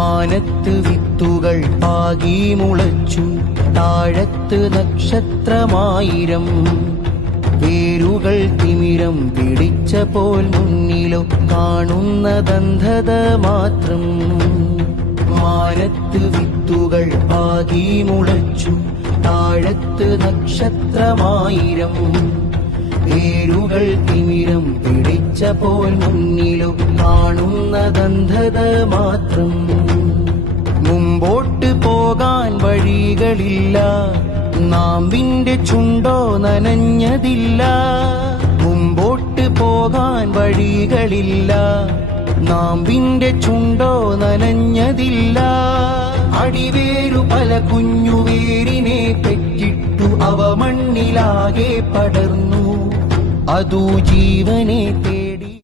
മാനത്ത് വിത്തുകൾ പാകി മുളച്ചു, താഴത്ത് നക്ഷത്രമായിരം. വേരുകൾ തിമിരം പിടിച്ച പോൽ മുന്നിലോ കാണുന്നതന്ധത മാത്രം. മാനത്ത് വിത്തുകൾ പാകി മുളച്ചു, താഴത്ത് നക്ഷത്രമായിരം. വേരുകൾ തിമിരം പിടിച്ച പോൽ മുന്നിലോ കാണുന്നതന്ധത മാത്രം. മുമ്പോട്ട് പോകാൻ വഴികളില്ല, നാമ്പിന്റെ ചുണ്ടോ നനഞ്ഞതില്ല. മുമ്പോട്ട് പോകാൻ വഴികളില്ല, നാമ്പിന്റെ ചുണ്ടോ നനഞ്ഞതില്ല. അടിവേരു പല കുഞ്ഞുവേരിനെ പെറ്റിട്ടു അവ മണ്ണിലാകെ പടർന്നു, അതു ജീവനെ